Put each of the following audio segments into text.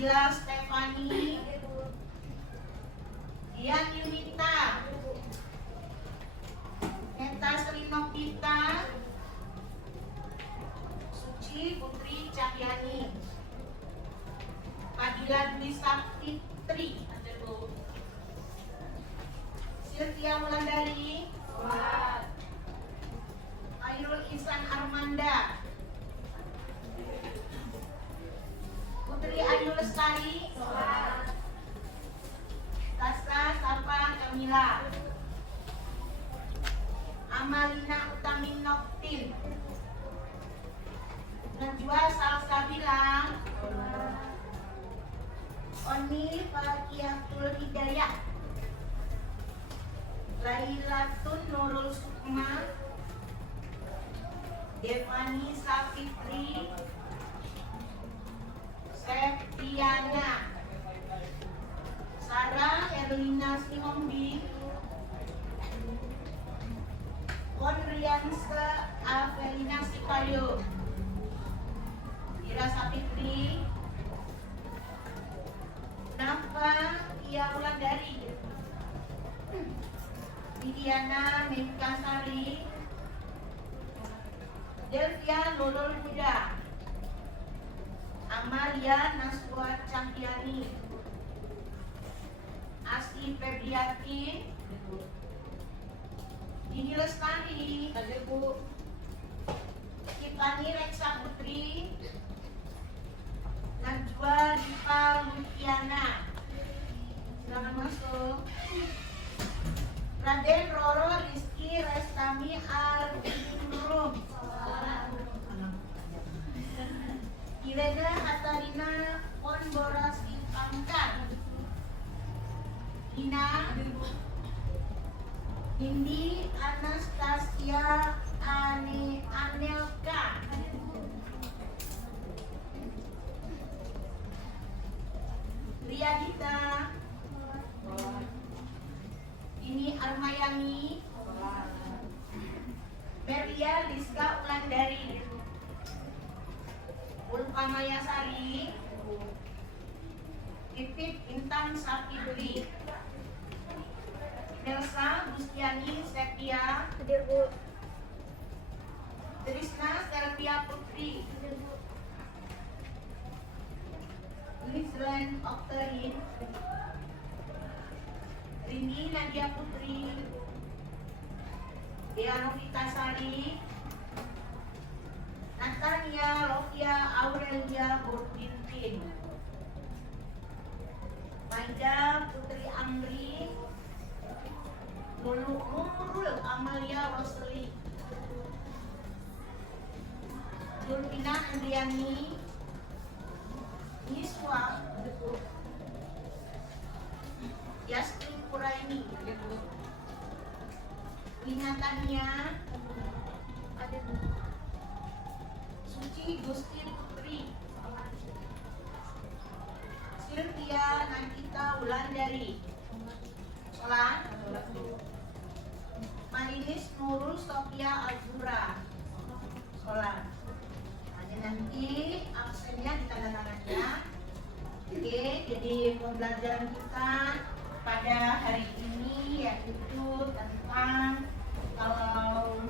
Nabila Stefani, Dian Yunita, Neta Sri Novita, Suci Putri Cahyani, Fadila Dwi Fitri, Sylvia Wulandari, Airul Ihsan Armanda, Putri Ayu Lestari, Tasa Sapa Kamila, Amalina Utamin Noktin, Najwa Salsabila, Oni Fakiatul Hidayah, Lailatun Nurul Sukma, Devani Safitri, Septiana, Sarah Erlina Sihombi, Konriansa Avelina Sipayo, Ira Safitri, Nafa Tia Wulandari, Viviana Mekasari, Delvia Lolol Muda, Amalia Naswa Cahyani, Asli Febriati, Dini Lestari, Kipani Reksa Putri, Najwa Dipa Luciana. Silakan masuk. Raden Roro Rizky Restami Al-Rum, Irena Katarina Konborasi Pangkat, Ina Indi Anastasia Anelka, Riyadita, ini Armayani, Meria Liska Ulandari, Ulfa Mayasari, Ipit Intan Sapibli, Nelsa Gustiani Setia, Trisna Selvia Putri, Lisland Oktarin, Rini Nadia Putri, Dea Novita Sari, Natania Lovia Aurelia Burdintin, Maida Putri Amri, Nurul Amalia Rosli, Julpina Andriani, Niswa Yasmin Puraini, ingatannya ada Suci Gusti Putri, Sylvia Nagita Wulandari, Solan Marilis Nurul Sofia Azura, Solan. Nanti absennya ditandatangannya. Oke, jadi pembelajaran kita pada hari ini yaitu tentang kalau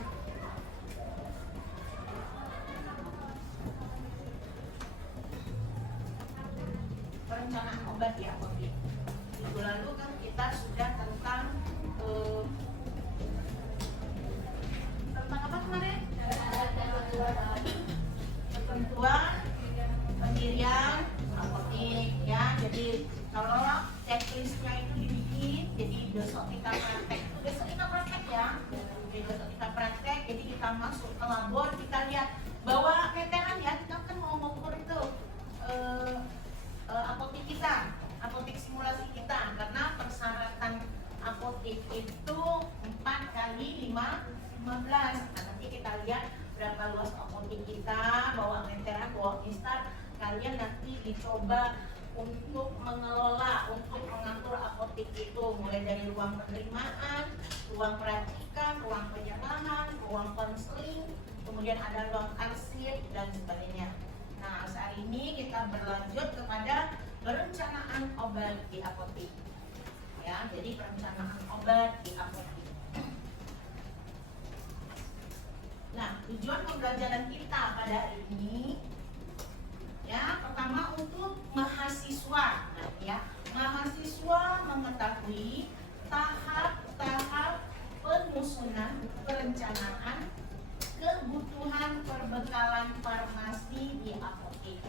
perencanaan obat ya, COVID. Minggu lalu kan kita sudah tentang apa kemarin? Ketentuan pendirian apotek ya. Jadi kalau checklistnya itu dibikin, jadi besok kita praktek ya. Jadi besok kita praktek, jadi kita masuk ke labor, kita lihat bahwa meteran ya, kita kan mau mengukur itu apotek kita, apotek simulasi kita, karena persyaratan apotek itu 4 kali 15. Nah, nanti kita lihat berapa luas apotek kita, bawa meteran, bawa instar. Kalian nanti dicoba untuk mengelola, untuk mengatur apotek itu, mulai dari ruang penerimaan, ruang praktikan, ruang penyerahan, ruang konseling, kemudian ada ruang arsip dan sebagainya. Nah, saat ini kita berlanjut kepada perencanaan obat di apotek. Ya, jadi perencanaan obat di apotek. Nah, tujuan pembelajaran kita pada hari ini, ya, pertama untuk mahasiswa, nah, ya, mahasiswa mengetahui tahap-tahap penyusunan perencanaan kebutuhan perbekalan farmasi di apotek.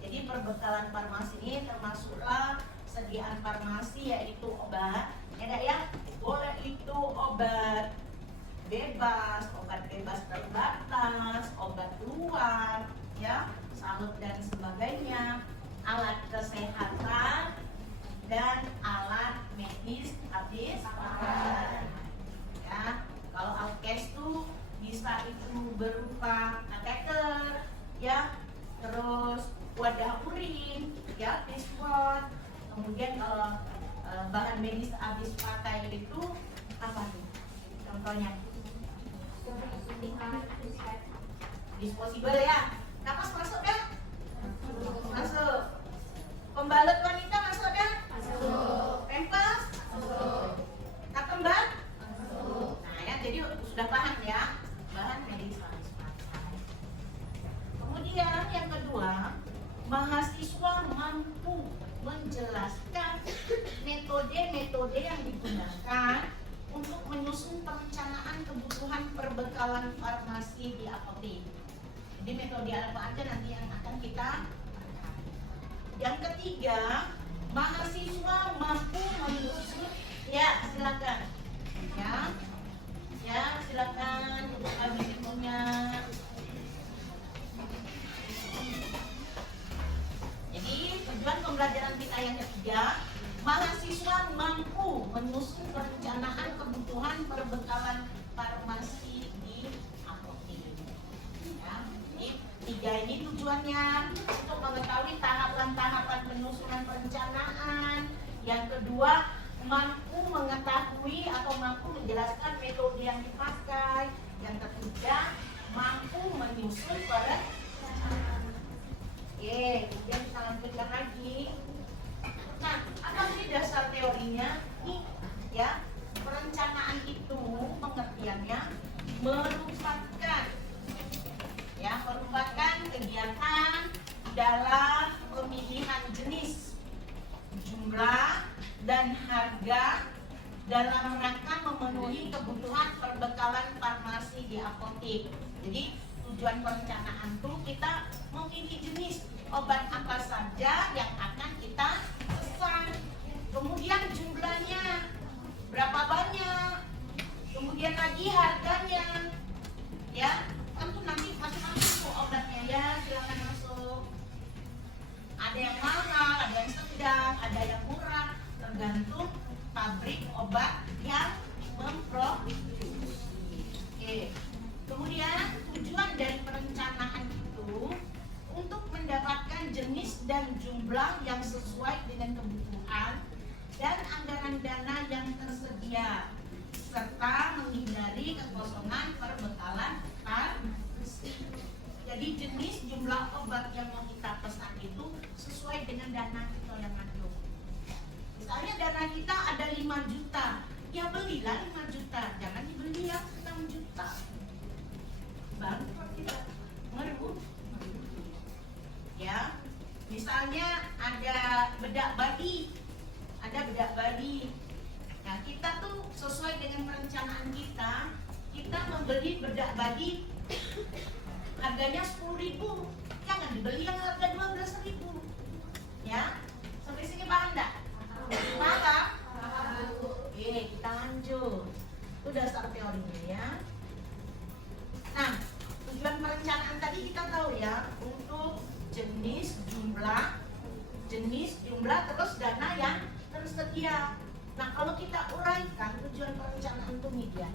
Jadi perbekalan farmasi ini termasuklah sediaan farmasi, yaitu obat, ya, boleh itu obat bebas, obat bebas terbatas, obat luar, ya, salut dan sebagainya, alat kesehatan dan alat medis habis pakai. Ya, kalau alkes itu bisa itu berupa kateter, ya, terus wadah urin, ya, tispot. Kemudian kalau bahan medis habis pakai itu apa nih? Contohnya disposable, ya. Napas masuk dah? Masuk. Pembalut wanita masuk dah? Masuk. Pampers? Masuk. Tak kembar? Masuk. Nah, ya, jadi sudah paham ya, bahan medis habis pakai. Kemudian yang kedua, mahasiswa mampu menjelaskan metode-metode yang digunakan untuk menyusun perencanaan kebutuhan perbekalan farmasi di apotek. Jadi metode apa aja nanti yang akan kita pakai. Yang ketiga, mahasiswa mampu menyusun, ya, silakan, ya, silakan buka videonya. Jadi tujuan pembelajaran kita yang ketiga, mahasiswa mampu menyusun perencanaan kebutuhan perbekalan farmasi di apotek. Ya, jadi tiga ini tujuannya untuk mengetahui tahapan-tahapan penyusunan perencanaan. Yang kedua, mampu mengetahui atau mampu menjelaskan metode yang dipakai. Yang ketiga, mampu menyusun perencanaan. Oke, kemudian kita lanjutkan lagi. Nah, apa sih dasar teorinya? Nih, ya, perencanaan itu pengertiannya merupakan kegiatan dalam pemilihan jenis, jumlah, dan harga dalam rangka memenuhi kebutuhan perbekalan farmasi di apotek. Jadi tujuan perencanaan itu kita memilih jenis obat apa saja yang akan kita pesan, kemudian jumlahnya berapa banyak, kemudian lagi harganya, ya, tentu nanti masing-masing obatnya, ya, silakan masuk. Ada yang mahal, ada yang sedang, ada yang murah, tergantung pabrik obat yang memproduksi. Oke. Kemudian tujuan dari perencanaan itu untuk mendapatkan jenis dan jumlah yang sesuai dengan kebutuhan dan anggaran dana yang tersedia, serta menghindari kekosongan perbekalan farmasi. Jadi jenis jumlah obat yang mau kita pesan itu sesuai dengan dana kita yang ada. Misalnya dana kita ada 5 juta, ya belilah 5 juta, jangan dibeli yang 6 juta. Baru kita merebut. Ya, misalnya ada bedak bayi, Nah, kita tuh sesuai dengan perencanaan kita membeli bedak bayi harganya 10.000, jangan dibeli yang harga 12.000. Ya, sampai sini paham enggak? Paham? Oke, kita lanjut. Itu dasar teorinya, ya. Nah, tujuan perencanaan tadi kita tahu, ya, untuk jenis, jumlah, terus dana yang tersedia. Nah, kalau kita uraikan tujuan perencanaan itu median.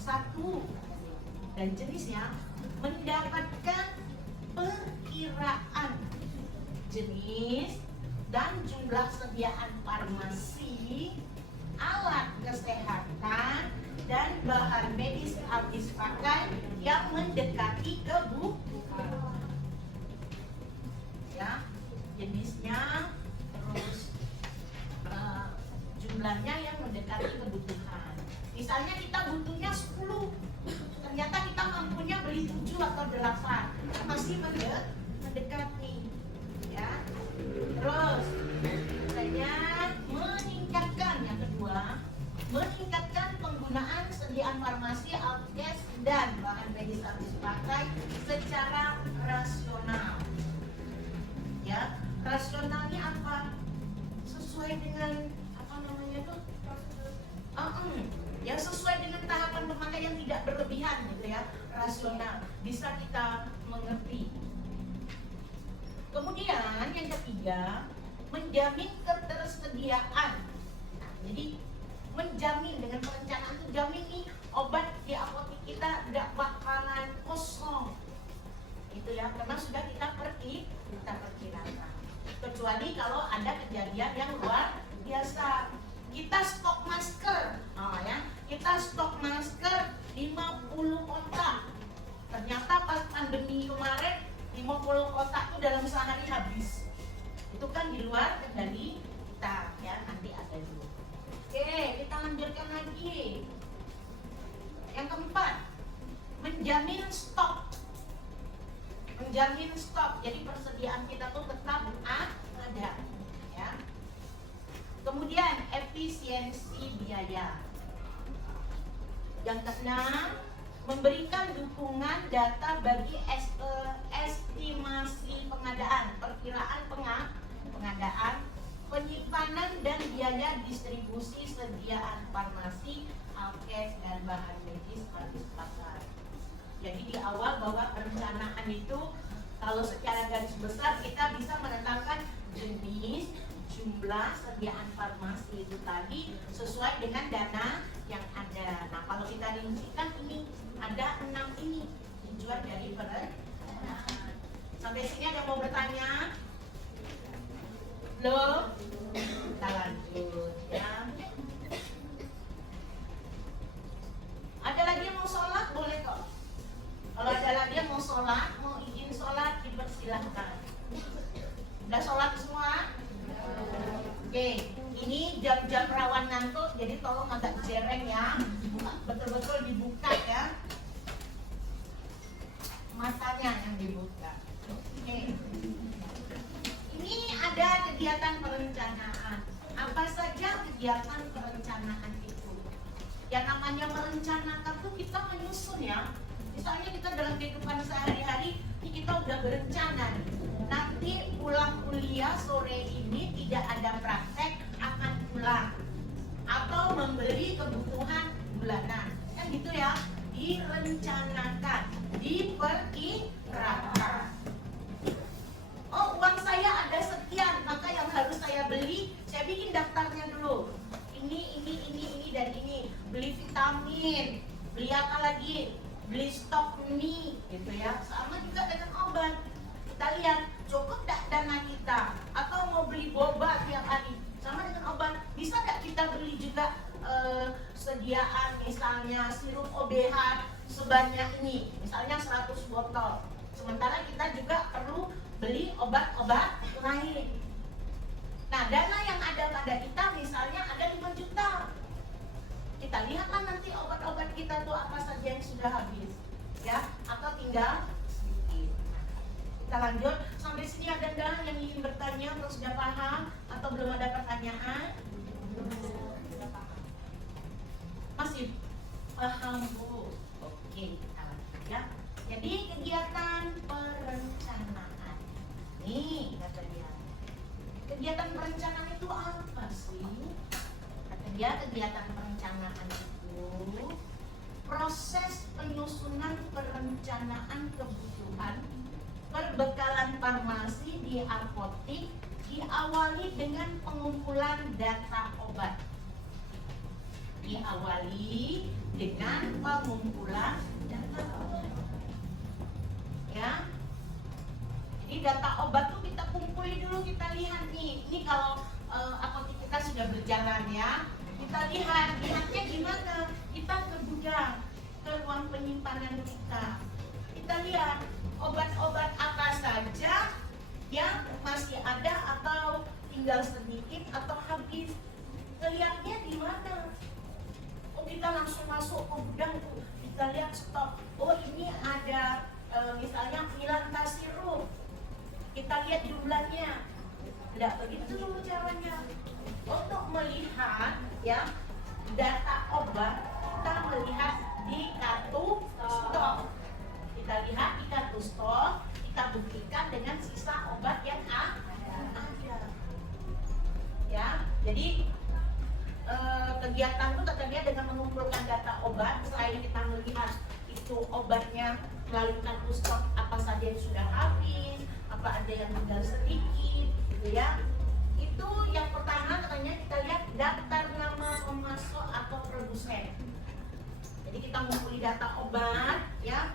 Satu, dan jenisnya mendapatkan perkiraan jenis dan jumlah sediaan farmasi, alat kesehatan, dan bahan medis habis pakai yang mendekati kebutuhan. Ya, jenisnya tentunya 10. Ternyata kita mampunya beli 7 atau 8. Masih mendekati, ya. Terus saya meningkatkan yang kedua, meningkatkan penggunaan sediaan farmasi, alkes dan bahan medis habis pakai secara rasional. Ya, rasionalnya apa? Sesuai dengan apa namanya tuh? Yang sesuai dengan tahapan pemakaian, tidak berlebihan gitu ya, rasional, bisa kita mengerti. Kemudian yang ketiga, menjamin ketersediaan. Nah, jadi menjamin dengan perencanaan itu, jamin nih obat di apotek kita tidak bakalan kosong, gitu ya, karena sudah kita perkirakan. Kecuali kalau ada kejadian yang luar biasa. Kita stok masker, ya, kita stok masker 50 kotak. Ternyata pas pandemi kemarin 50 kotak itu dalam sehari habis. Itu kan di luar kendali kita, ya, nanti ada dulu. Oke, kita lanjutkan lagi. Yang keempat, menjamin stok. Menjamin stok, jadi persediaan kita tuh tetap ada, ya. Kemudian efisiensi biaya. Yang keenam, memberikan dukungan data bagi estimasi pengadaan, perkiraan pengadaan, penyimpanan dan biaya distribusi sediaan farmasi, alkes dan bahan medis habis pakai. Jadi di awal bahwa perencanaan itu kalau secara garis besar kita bisa menetapkan jenis, jumlah sediaan farmasi itu tadi sesuai dengan dana yang ada. Nah, kalau kita rincikan ini ada 6 ini tujuan dari perencanaan. Sampai sini ada yang mau bertanya? Belum? Kita lanjut, ya. Ada lagi yang mau sholat? Boleh kok. Kalau ada lagi yang mau sholat, mau izin sholat, dipersilahkan. Udah sholat semua? Oke, ini jam-jam rawan ngantuk, jadi tolong agak jereng ya, betul-betul dibuka ya, matanya yang dibuka. Oke, ini ada kegiatan perencanaan. Apa saja kegiatan perencanaan itu? Yang namanya merencanakan tuh kita menyusun ya. Misalnya kita dalam kehidupan sehari-hari, kita udah berencana nih. Nanti pulang kuliah sore ini tidak ada praktek, akan pulang atau membeli kebutuhan bulanan, kan gitu ya. Direncanakan, diperkirakan. Oh, uang saya ada sekian, maka yang harus saya beli, saya bikin daftarnya dulu. Ini dan ini. Beli vitamin, beli apa lagi? Beli stok mie, gitu ya. Sama juga dengan obat. Kita lihat cukup tak dana kita, atau mau beli boba tiap hari, sama dengan obat. Bisa tak kita beli juga sediaan misalnya sirup OBH sebanyak ini, misalnya 100 botol. Sementara kita juga perlu beli obat-obat lain. Nah, dana yang ada pada kita misalnya ada 5 juta. Kita lihatlah nanti obat-obat kita tuh apa saja yang sudah habis, ya, atau tinggal sedikit. Kita lanjut. Sampai sini ada nggak yang ingin bertanya atau sudah paham atau belum ada pertanyaan? Masih paham Bu? Oke, kita lanjut ya. Jadi kegiatan perencanaan. Nih kata dia. Kegiatan perencanaan itu apa sih? Kata dia, kegiatan perencanaan itu proses penyusunan perencanaan kebutuhan perbekalan farmasi di apotek, diawali dengan pengumpulan data obat. Diawali dengan pengumpulan data obat. Ya. Jadi data obat tuh kita kumpulin dulu, kita lihat nih. Ini kalau apotek kita sudah berjalan ya. Kita lihatnya gimana? Kita ke gudang, ke ruang penyimpanan kita. Kita lihat obat-obat apa saja yang masih ada atau tinggal sedikit atau habis. Lihatnya di mana? Oh kita langsung masuk ke gudang tuh, kita lihat stok. Oh ini ada misalnya Milanta sirup, kita lihat jumlahnya. Tidak begitu dulu caranya. Untuk melihat ya data obat, kita melihat di kartu stok. Kita lihat di kartu stok, kita buktikan dengan sisa obat yang ada. Ya, jadi kegiatan itu kata dia dengan mengumpulkan data obat, selain kita melihat itu obatnya melalui kartu stok apa saja yang sudah habis, apa ada yang tinggal sedikit, gitu ya. Itu yang pertama katanya kita lihat daftar nama pemasok atau produsen. Jadi kita mengumpuli data obat, ya.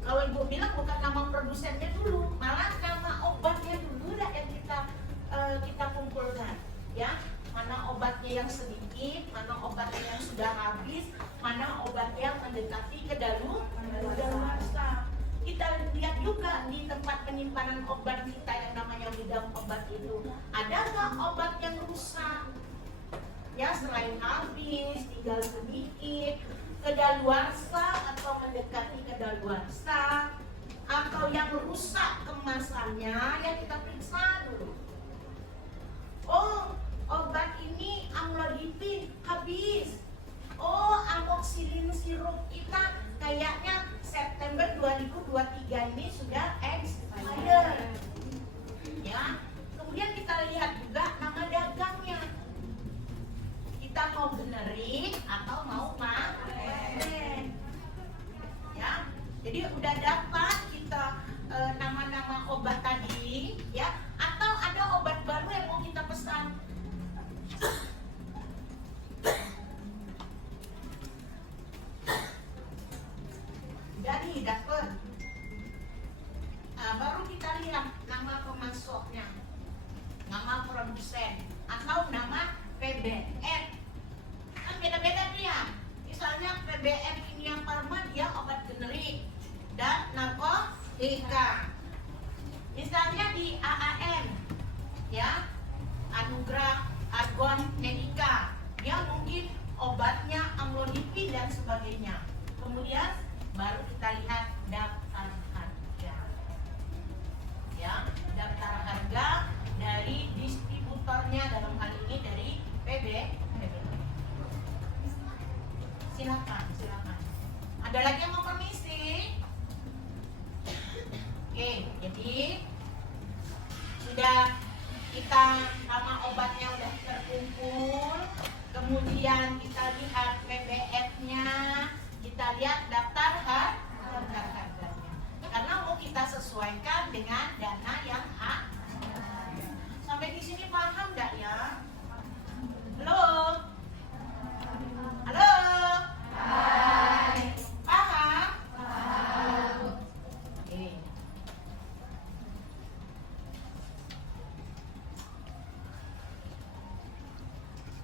Kalau ibu bilang bukan nama produsennya dulu, malah nama obatnya dulu lah yang kita kumpulkan, ya. Mana obatnya yang sedikit, mana obatnya yang sudah habis, mana obat yang mendekati kedaluarsa. Kita lihat juga di tempat penyimpanan obat kita yang namanya gudang obat itu, ada nggak obat yang rusak? Ya, selain habis, tinggal sedikit, kedaluarsa atau mendekati kedaluarsa, atau yang rusak kemasannya, ya kita periksa dulu. Oh, obat ini amlodipin habis. Oh, amoxicillin sirup kita kayaknya September 2023 ini sudah expired. Ya. Kemudian kita lihat juga nama dagangnya. Kita mau benerin atau mau panen. Ya. Jadi udah dapat kita nama-nama obat tadi, ya. Atau ada obat baru yang mau kita pesan. Jadi dapat. Baru kita lihat nama pemasoknya, nama produsen, atau nama PBM. Kan beda-beda dia. Misalnya PBM ini yang Parma dia obat generik dan narkotika. Misalnya di AAM, ya, Anugrah Argon Medica, dia mungkin obatnya amlodipin dan sebagainya. Kemudian baru kita lihat daftar harga, ya, daftar harga dari distributornya, dalam hal ini dari PBM. Silakan. Ada lagi yang mau permisi? Oke, jadi sudah kita nama obatnya udah terkumpul, kemudian kita lihat PBF-nya, kita lihat daftar harganya. Karena mau kita sesuaikan dengan dana yang ada. Sampai di sini paham nggak ya? Halo? Halo? Hai. Paham? Paham. Oke.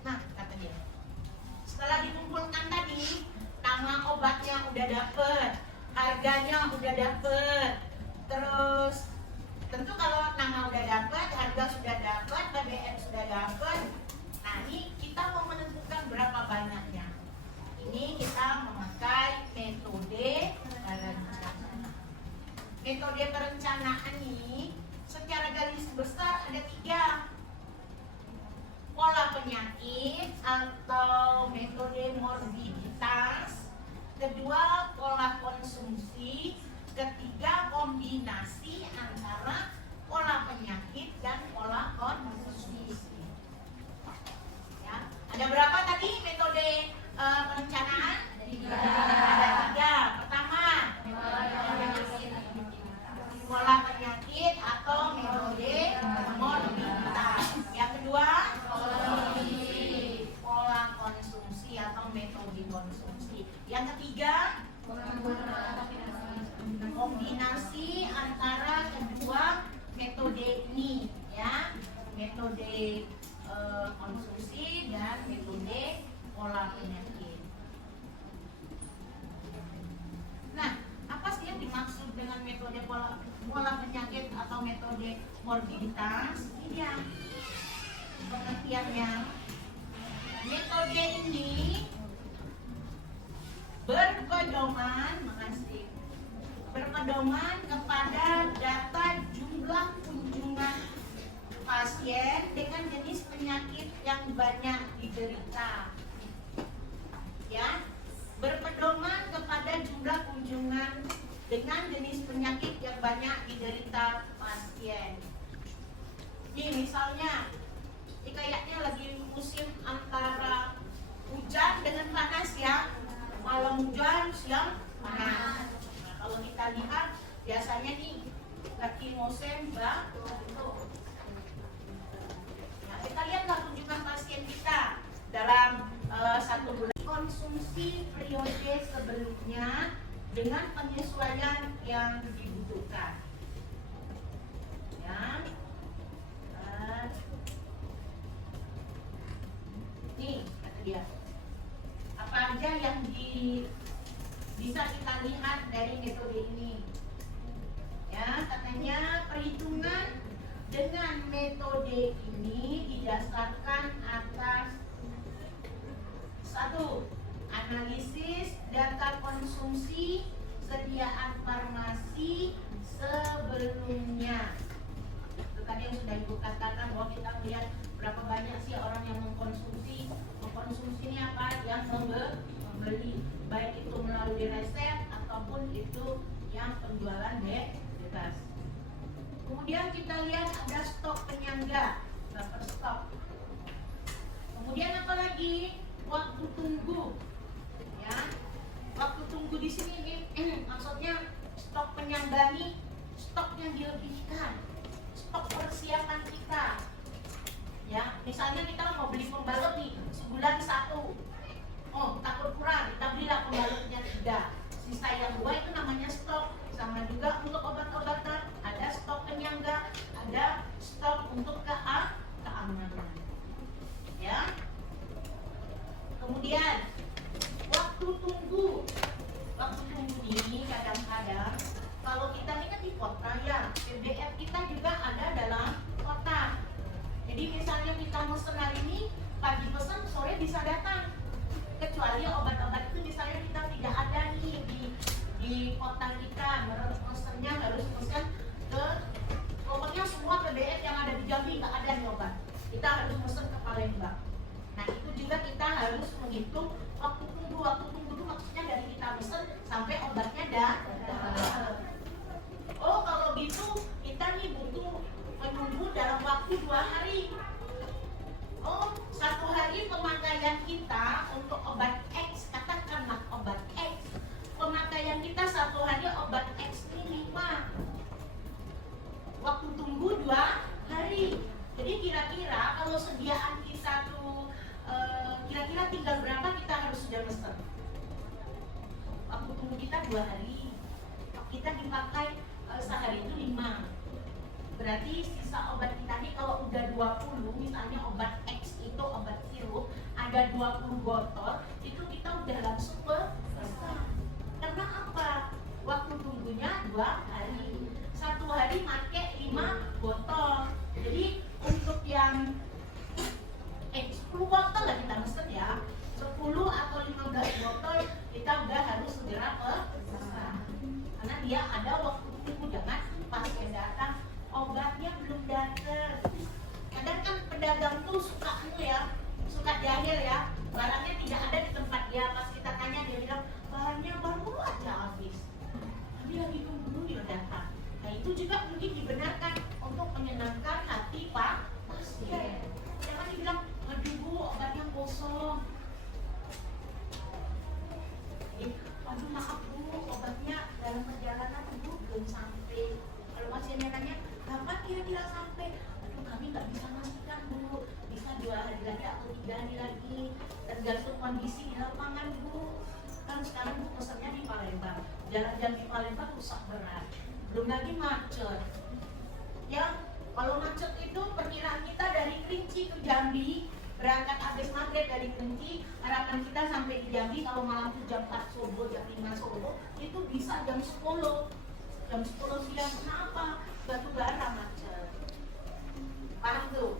Nah, kata dia, setelah dikumpulkan tadi, nama obatnya udah dapet, harganya udah dapet, terus tentu kalau nama udah dapet, harga sudah dapet, BBM sudah dapet. Nah, ini kita mau menentukan berapa banyaknya. Ini kita memakai metode perencanaan. Metode perencanaan ini secara garis besar ada 3. Pola penyakit atau metode morbiditas, kedua pola konsumsi, ketiga kombinasi antara pola penyakit dan pola konsumsi. Ya, ada berapa tadi metode perencanaan? 3. Ada 3. Pertama, pola penyakit atau metode morbiditas. Yang kedua, pola konsumsi atau metode konsumsi. Yang ketiga, kombinasi antara kedua metode ini, ya, metode konsumsi dan metode pola penyakit. Nah, apa sih yang dimaksud dengan metode pola penyakit atau metode morbiditas? Ini ya pengertiannya. makasih. Berpedoman kepada data jumlah kunjungan pasien dengan jenis penyakit yang banyak diderita. Ya, berpedoman kepada jumlah kunjungan dengan jenis penyakit yang banyak diderita pasien. Nih misalnya, ini kayaknya lagi musim antara hujan dengan panas ya. Malam hujan, siang panas. Nah, kalau kita lihat biasanya nih lagi musim batuk. Nah, kita lihatlah kunjungan pasien kita dalam 1 bulan. Konsumsi periode sebelumnya dengan penyesuaian yang dibutuhkan. Ya. Nih, kata dia. Apa aja yang bisa kita lihat dari metode ini? Ya, katanya perhitungan dengan metode ini didasarkan atas 1. Analisis data konsumsi sediaan farmasi sebelumnya. Itu tadi yang sudah Ibu katakan bahwa kita melihat berapa banyak sih orang yang mengkonsumsi ini apa? Yang membeli, baik itu melalui resep ataupun itu yang penjualan bebas. Kemudian kita lihat ada stok penyangga, buffer stok. Kemudian apa lagi? Waktu tunggu. Ya, waktu tunggu di sini nih, maksudnya stok penyangga nih, stok yang dilebihkan, stok persiapan kita. Ya, misalnya kita mau beli pembalut nih, sebulan 1. Oh, takut kurang, kita belilah pembalutnya 3. Sisa yang 2 itu namanya stok. Sama juga untuk obat-obatan, ada stok penyangga, ada stok untuk keamanan. Ya. Kemudian waktu tunggu. Waktu tunggu ini kadang-kadang kalau kita ini kan di kota ya, PBM kita juga ada dalam kota. Jadi misalnya kita mesen hari ini, pagi pesan, sore bisa datang. Kecuali obat-obat itu misalnya kita tidak ada nih di kota kita, mesennya harus pesan ke, pokoknya semua PBM yang ada di Jambi nggak ada nih obat. Kita harus pesen ke Palembang. Nah itu juga kita harus menghitung waktu tunggu. Waktu tunggu itu maksudnya dari kita pesen sampai obatnya datang. Oh kalau gitu kita nih butuh menunggu dalam waktu 2 hari. Oh 1 hari pemakaian kita untuk obat X, katakanlah obat X, pemakaian kita 1 hari obat X ini 5. Waktu tunggu 2 hari. Jadi kira-kira kalau sediaan kita tuh kira-kira tinggal berapa kita harus sudah mesen. Waktu tunggu kita 2 hari. Kita dipakai sehari itu 5. Berarti sisa obat kita nih kalau udah 20, misalnya obat X itu obat sirup ada 20 botol, itu kita udah langsung pesan. Karena apa? Waktu tunggunya 2 hari. 1 hari pakai 5 botol. Jadi untuk yang 10 botol lah kita mesen ya, 10 atau 15 botol kita udah harus segera pesan. Karena dia ada waktu tunggu, jangan pasien datang obatnya belum datang. Kadang kan pedagang tuh suka jahil ya, barangnya tidak ada di tempat dia. Pas kita tanya dia bilang bahannya baru aja habis, tapi lagi tunggu dulu dia datang. Nah itu juga mungkin dibenarkan untuk menyenangkan hati Pak pasien. Jangan dibilang aduh Bu obatnya kosong. Aduh maaf Bu obatnya dalam perjalanan Bu belum sampai. Kalau pasiennya tanya kapan kira-kira sampai, aduh kami nggak bisa memastikan Bu, bisa 2 hari lagi atau 3 hari lagi, tergantung kondisi di lapangan Bu. Kan sekarang Bu pesannya di Palembang, jalan-jalan di Palembang rusak berat, belum lagi macet. Ya kalau macet itu perkiraan kita dari Kerinci ke Jambi, berangkat habis maghrib dari Kerinci, harapan kita sampai di Jambi kalau malam itu jam 4 subuh, jam 5 subuh, itu bisa jam 10 siang. Kenapa? Batu bara macet. Paham tuh?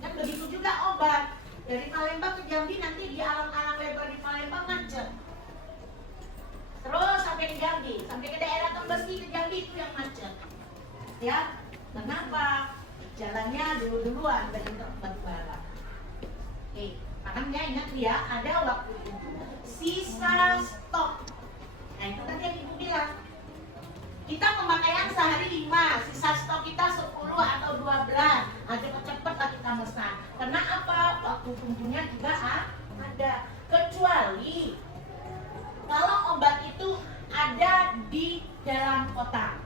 Dan begitu juga obat dari Palembang ke Jambi, nanti di alang-alang lebar di Palembang macet. Terus Ya, kenapa? Jalannya duluan dari batu bara. Oke, makanya ingat ya, ada waktu itu sisa stok. Nah itu tadi yang ibu bilang, kita pemakaian sehari 5, sisa stok kita 10 atau 12. Nah cepet-cepet lah kita pesan. Karena apa? Waktu tunggunya juga ada. Kecuali kalau obat itu ada di dalam kotak,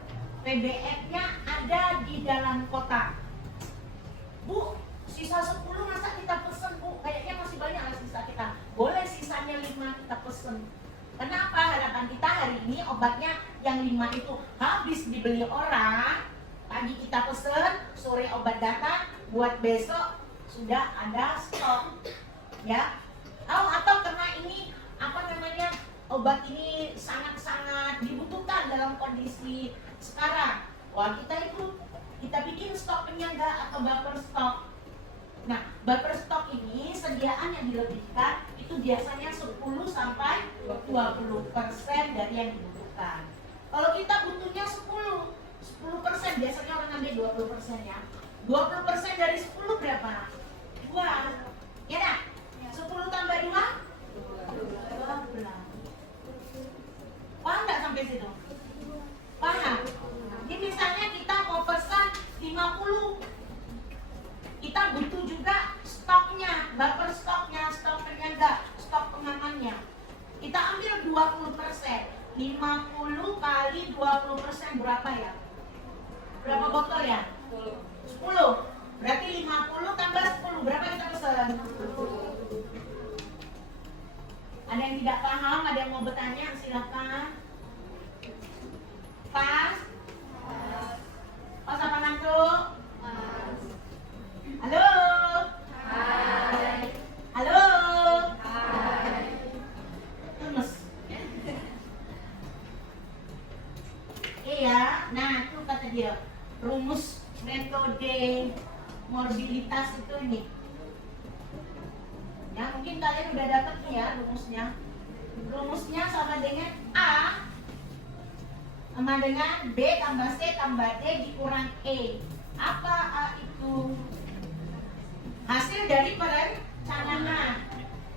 PBM-nya ada di dalam kotak. Bu, sisa 10 masa kita pesen, Bu? Kayaknya masih banyak lah sisa kita. Boleh sisanya 5 kita pesen. Kenapa? Harapan kita hari ini obatnya yang 5 itu habis dibeli orang. Pagi kita pesen, sore obat datang, buat besok sudah ada stok. Ya. Atau karena ini obat ini sangat-sangat dibutuhkan dalam kondisi sekarang. Wah, kita bikin stok penyangga atau buffer stok. Nah, buffer stok ini sediaan yang dilebihkan itu biasanya 10 sampai 20% dari yang dibutuhkan. Kalau kita butuhnya 10% biasanya orang ambil 20% ya. 20% dari 10 berapa? 2. Ya dah? 10 tambah 2? 12. Paham nggak sampai situ? Paham? Jadi misalnya kita mau pesan 50, kita butuh juga stoknya, buffer stoknya, stok penyangga, stok pengamannya. Kita ambil 20%. 50 kali 20% berapa ya? Berapa botol ya? 10. Berarti 50 tambah 10. Berapa kita pesan? Ada yang tidak paham? Ada yang mau bertanya? Silakan. Pas? Pas apa ngantuk? Halo? Hai. Halo? Hai. Lemes. Iya, nah itu kata dia rumus metode morbilitas itu ini. Ya mungkin kalian udah dapat nih ya rumusnya. Rumusnya sama dengan A sama dengan B tambah C tambah D dikurang E. Apa A itu? Hasil dari perencanaan.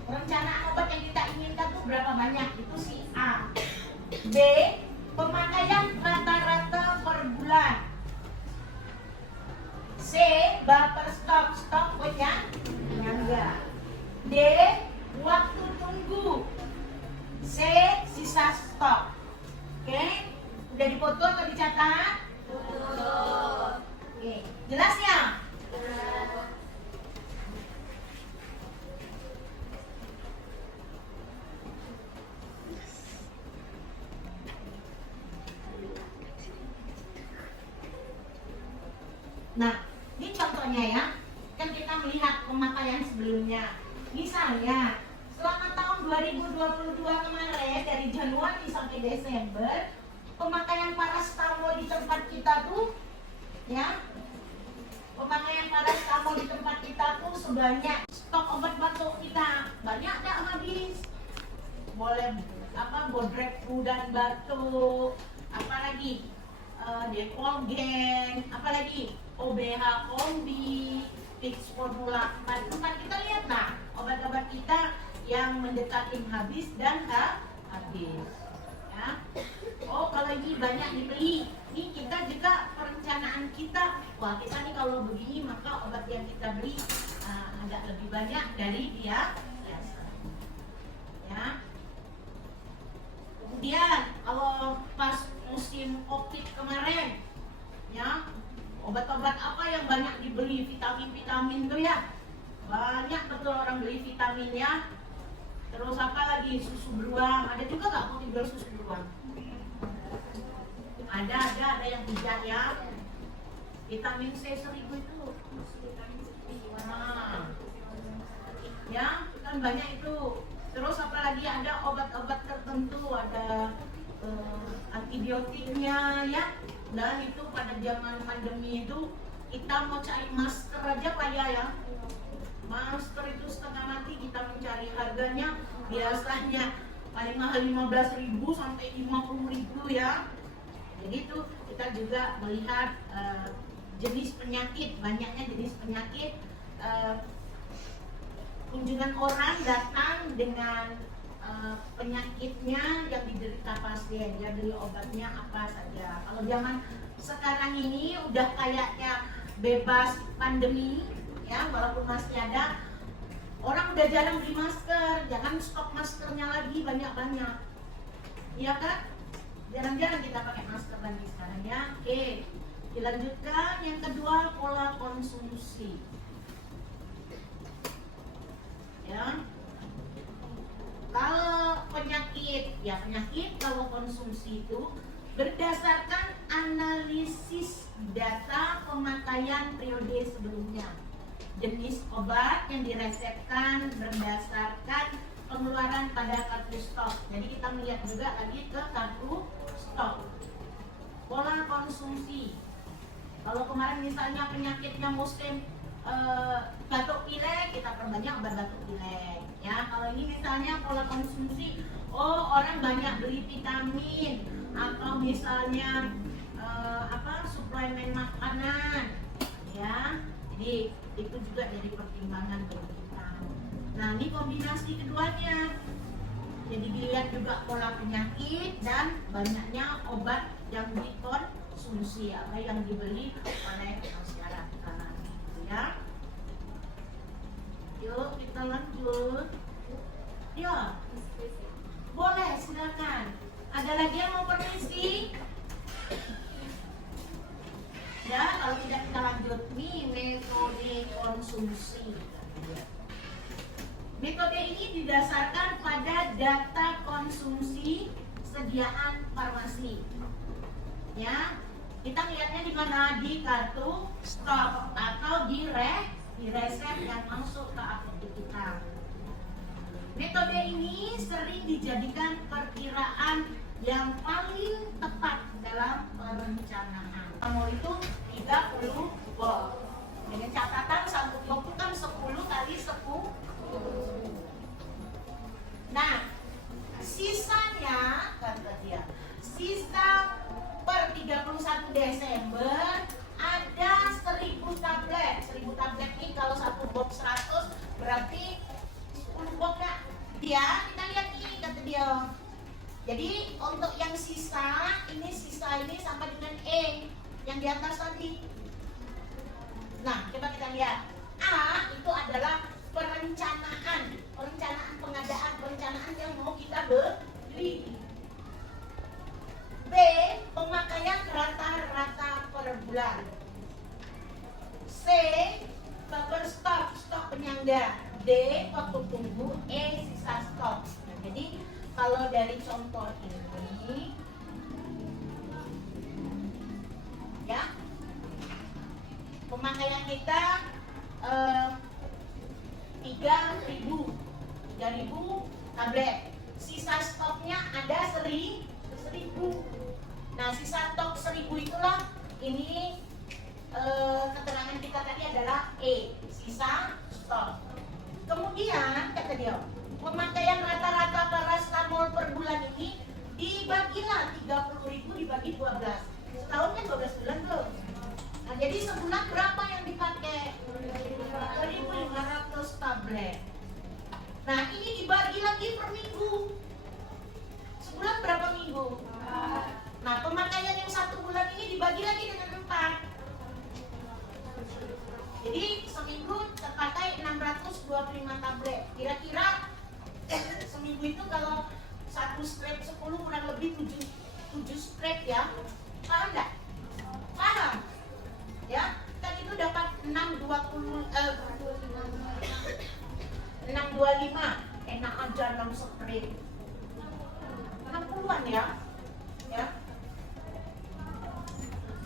Perencanaan obat yang kita inginkan itu berapa banyak? Itu si A. B, pemakaian rata-rata per bulan. C, buffer stok penyangga. D, waktu tunggu. C, sisa stok. Oke, udah dipoto atau dicatat? Oke, jelas ya? Nah, ini contohnya ya. Kan kita melihat pemakaian sebelumnya. Misalnya, selama tahun 2022 kemarin dari Januari sampai Desember, pemakaian paracetamol di tempat kita tuh ya. Pemakaian paracetamol di tempat kita tuh sebanyak stok obat batuk kita banyak tak habis. Boleh Bodrek flu dan batuk, apalagi Decolgen, apalagi OBH kombi, Fix formula 4. Kita lihat nah obat-obat kita yang mendekati habis dan habis ya. Oh kalau ini banyak dibeli, ini kita juga perencanaan kita, wah kita nih kalau begini maka obat yang kita beli agak lebih banyak dari dia biasa ya. Kemudian kalau pas musim COVID kemarin ya, obat-obat apa yang banyak dibeli? Vitamin tuh ya, banyak betul orang beli vitamin ya. Terus apa lagi? Susu beruang, ada juga nggak mau jual susu beruang? Ada yang tidak ya. Vitamin C 1000 itu. Nah, ya kan banyak itu. Terus apa lagi? Ada obat-obat tertentu, ada antibiotiknya ya. Dan itu pada zaman pandemi itu kita mau cari masker aja payah ya. Masker itu setengah mati kita mencari, harganya biasanya paling mahal 15.000 sampai 50.000 ya. Jadi itu kita juga melihat jenis penyakit, banyaknya jenis penyakit. Kunjungan orang datang dengan penyakitnya yang diderita pasien, dia beli obatnya apa saja. Kalau zaman sekarang ini udah kayaknya bebas pandemi ya, walaupun masih ada orang udah jarang beli masker, jangan stok maskernya lagi banyak-banyak, iya kan? Jarang-jarang kita pakai masker lagi sekarang ya. Oke, dilanjutkan yang kedua, pola konsumsi ya. Kalau penyakit, ya penyakit kalau konsumsi itu berdasarkan analisis data pemakaian periode sebelumnya. Jenis obat yang diresepkan berdasarkan pengeluaran pada kartu stok. Jadi kita melihat juga lagi ke kartu stok. Pola konsumsi. Kalau kemarin misalnya penyakitnya musim batuk pilek, kita perbanyak obat batuk pilek. Ya, kalau ini misalnya pola konsumsi, oh orang banyak beli vitamin atau misalnya suplemen makanan, ya. Jadi itu juga jadi pertimbangan bagi kita. Nah, ini kombinasi keduanya. Jadi dilihat juga pola penyakit dan banyaknya obat yang dikonsumsi atau yang dibeli oleh masyarakat. Ya. Yuk kita lanjut. Ya. Boleh, silakan. Ada lagi yang mau permisi? Ya, kalau tidak kita lanjut nih metode konsumsi. Metode ini didasarkan pada data konsumsi sediaan farmasi. Ya, kita lihatnya di mana? Di kartu stok atau di resep yang masuk ke apotek kita. Metode ini sering dijadikan perkiraan yang paling tepat dalam perencanaan. Kamu itu 30 box. Dengan catatan satu box itu kan 10 kali 10. Nah, sisanya kata dia, sisa per 31 Desember ada 1000 tablet. 1000 tablet ini kalau satu box 100 berarti 10 box ya. Kita lihat nih kata dia. Jadi untuk yang sisa ini sama dengan E yang di atas tadi. Nah, coba kita lihat. A itu adalah perencanaan pengadaan, perencanaan yang mau kita beli. B, pemakaian rata-rata per bulan. C, buffer stok penyangga. D, waktu tunggu. E, sisa stok. Nah, jadi kalau dari contoh ini ya, pemakaian kita 3.000 tablet. Sisa stoknya ada 1.000. Nah, sisa stok 1.000 itulah ini keterangan kita tadi adalah E, sisa stok. Kemudian kata dia, pemakaian rata-rata paracetamol per bulan ini dibagilah 30.000 dibagi 12. Setahun kan 12 bulan tuh. Nah, jadi sebulan berapa yang dipakai? 1.500 tablet. Nah, ini dibagi lagi per minggu. Sebulan berapa minggu? Nah, pemakaian yang 1 bulan ini dibagi lagi dengan 4. Jadi seminggu terpakai 625 tablet. Kira-kira seminggu itu kalau 1 strap 10 kurang lebih 7 strap ya. Paham nggak? Paham? Ya, kan itu dapat 625. Enak aja 6 strap. 60-an ya. Ya.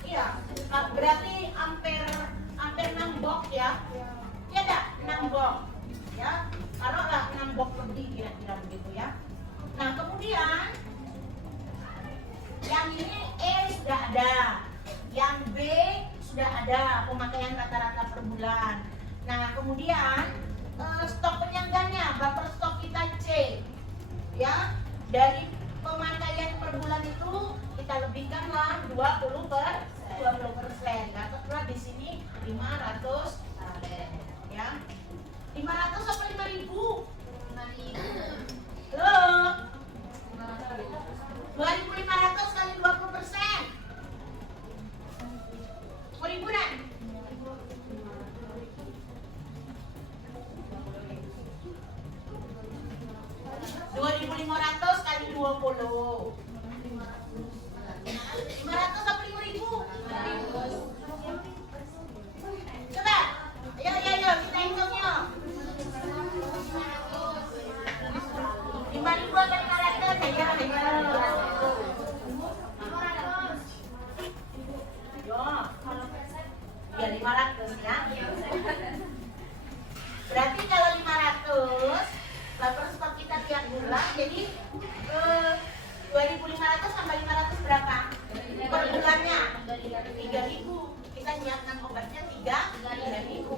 Iya, berarti hampir 6 box ya. Ya enggak? 6 box. Ya. Taruhlah 6 box lebih kira-kira begitu ya. Nah, kemudian yang ini E sudah ada. Yang B sudah ada pemakaian rata-rata per bulan. Nah, kemudian stok penyangganya, buffer stok kita C. Ya, dari pemakaian per bulan itu kita lebihkanlah 20%. Dapatlah di sini 500 ya. 500 apa 5.000? 5.000. Loh. 2.500 kali 20%. 10.000 dan 2.500 kali 20. 500 apa 5.000? Coba. Ayo kita hitung yuk. 5.000 apa 500? Ya 500 ya. Berarti kalau 500 lapor stok kita tiap bulan, jadi 2.500 tambah 500 berapa? Per bulannya 3.000. Kita nyiapkan obatnya 3.000.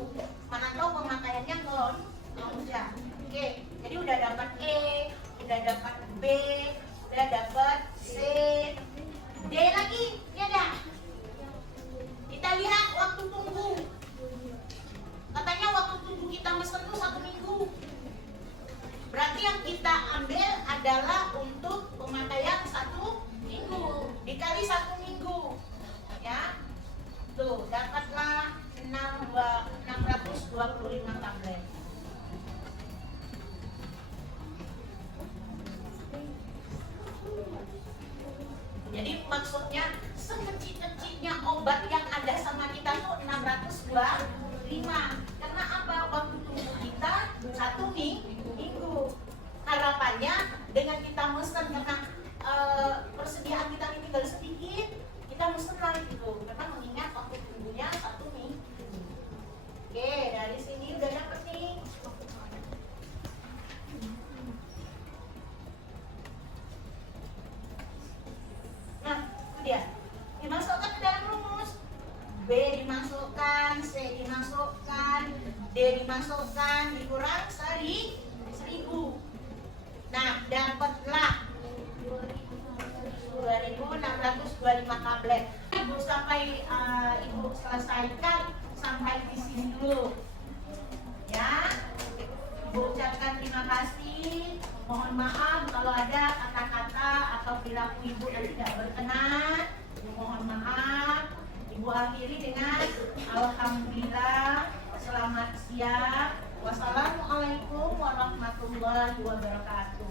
Mana tahu pemakaiannya nggak. Oke, jadi udah dapat E, udah dapat B, udah dapat C, D lagi, ya dah. Kita lihat waktu tunggu. Katanya waktu tunggu kita mesen tuh 1 minggu. Berarti yang kita ambil adalah untuk pemakaian 1 minggu dikali 1 minggu, ya. Tuh dapatlah 625 tablet. Jadi maksudnya sekecil-kecilnya obat yang ada sama kita tuh 625. Karena apa? Waktu tunggu kita 1 minggu. Harapannya dengan kita mesen, karena persediaan kita ini tinggal sedikit, kita mesen lagi gitu. Karena mengingat waktu tunggunya 1 minggu. Oke, dari sini udah dapet nih. Nah, itu dia. Dimasukkan ke dalam rumus. B dimasukkan, C dimasukkan, D dimasukkan, dikurang 1.000. Nah, dapatlah 2.625 tablet. Ibu sampai Ibu selesaikan sampai di sini dulu. Ya. Ibu ucapkan terima kasih. Mohon maaf kalau ada kata-kata atau perilaku Ibu yang tidak berkenan. Mohon maaf. Ibu akhiri dengan alhamdulillah. Selamat siang. Wassalamualaikum warahmatullahi wabarakatuh.